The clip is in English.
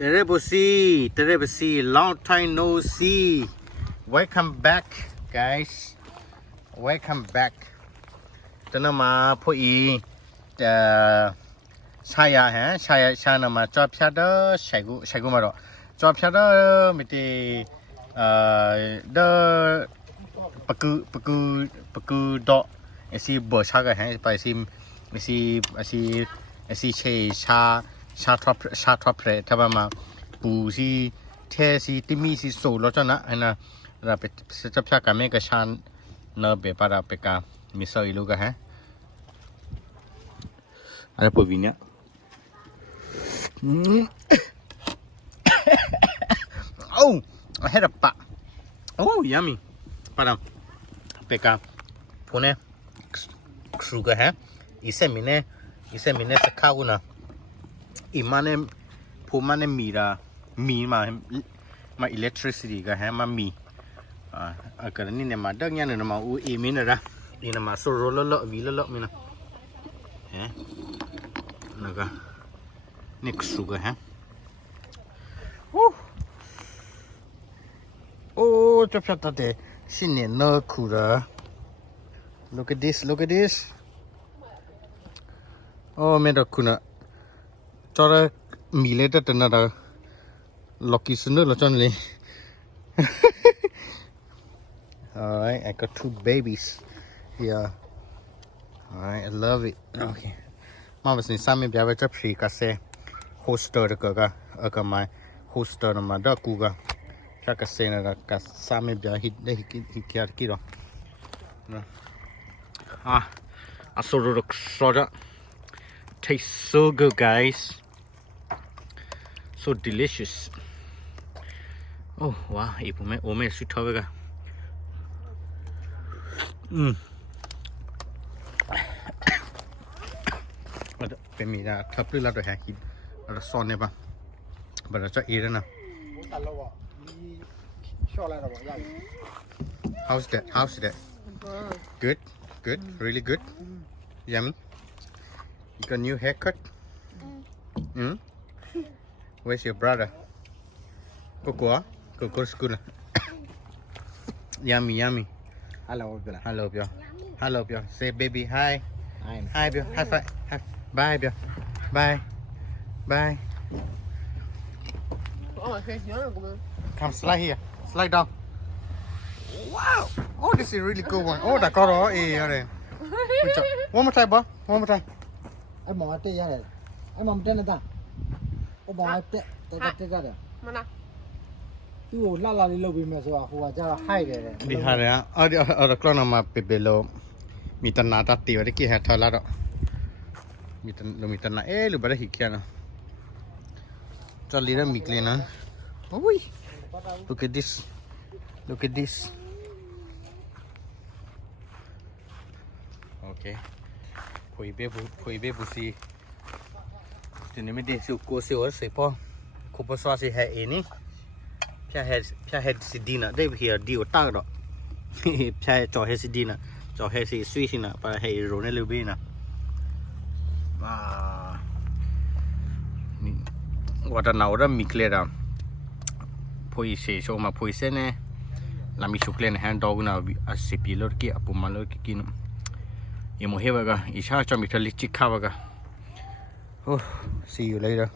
Terebusi, long time no see. Welcome back, guys. Welcome back. Tanama poi saya saya nama job shada shagu maro. Job shada miti the paku dot esi bersaga pa esi che cha top pre tabama pu si the si timi si so lo chana ana ra pe chap cha ka me ka shan na be para pe ka miso ilu ka hai ada po vinya oh I had a pa oh yummy para pe ka pone sugar hai ise mine sa kauna imane pumane mira mi ma electricity ka hai ma mi agar ni ne ma dang ya ne ma u e mi na ra ni na ma so lo vi lo mi na hai naga next sugar hai oh chap chap ta de xin ne no ku ra look at this oh me da kuna chora mileta tana da lucky sunu lo chon le all right I got 2 babies here all right I love it okay mama sin sami bya ba chap shi ka se hoster ka my hoster ma da ku ga ka se na ka sami bya hit kyar ki ro asoro soda tastes so good, guys. So delicious. Oh wow, ibu me ome sweet hoga. Ada pemira thapli la to haki. Ada sonne ba. Bara cha ira na. How's that? Good. Really good. Yummy. You got a new haircut? Where's your brother? Coco school. Yummy. Hello, Bro. Say baby hi. Hi, Bro. High five. Bye, Bro. Bye. Come slide here. Slide down. Wow. Oh, this is a really good one. Oh, that got all. One more time, bro. Anh mong tê ra đây, anh mong tê này ta, anh mong tê ra đây. Mana? Yêu la đi lâu vì mẹ sao hoa cha hay đấy. Đi hai đấy à? Ở con nào mà bể lô, mi tan nát tiêu đấy kia hạt thà lá đó. Mi tan nát, lúc bây giờ hít kia nào. Cho lý ra mít lên à? Ôi, look at this. Okay. Pui be busi. Tini me de su ko se or se po. Ko po so se hai ni. Pya head sidina. De here di o ta do. Pya cho he sidina. Cho he si sui sina pa he ro ne lu be na. Ni wata na ora mi clear da. Pui se so ma pui se ne. La mi su clear hand dog na a sipi lor ki apu malor ki kin. Ye mo hewaga isha cha mitali chikhawaga. Oh, see you later.